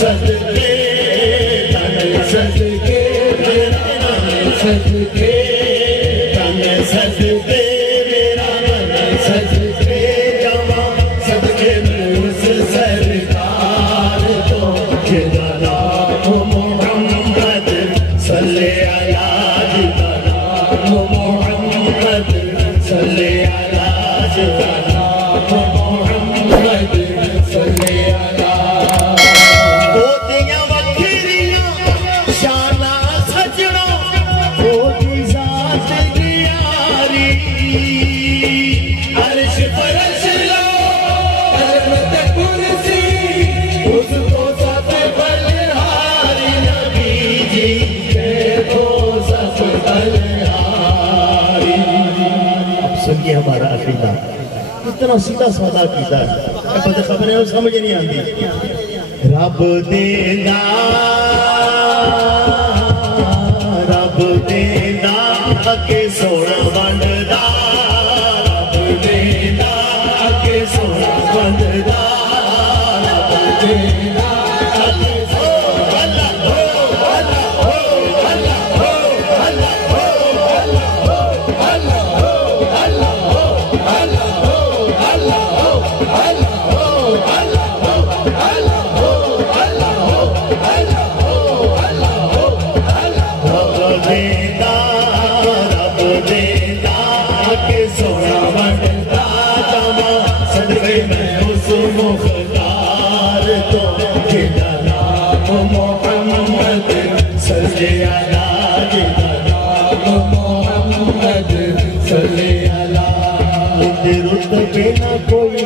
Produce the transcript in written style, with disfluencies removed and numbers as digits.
सदके सदके सदके सदके मेरा मन सदके जवा सदके उस सरकार तो जिदा नाम मोहम्मद सल्ले अला जिदा नाम मोहम्मद सल्ले अला जिदा नाम मोहम्मद सल्ले अला ओदियां वखरियां शाना सजना ओदी जात दी यारी अर्श फरश लो अजमत कुर्सी उसको सब बलिहारी नबी जी को सब बलिहारी। अब सुनिए हमारा अकीदा इतना सीधा सादा अकीदा है, पता खबर है समझ नहीं आती। रब देना अगे सोना बनदा रब देना अगे सोना बनदा रब देना अगे सोना मुख्तार तो जिदा नाम मोहम्मद सल्ले अला जिदा नाम मोहम्मद सल्ले अला रुतबे ना कोई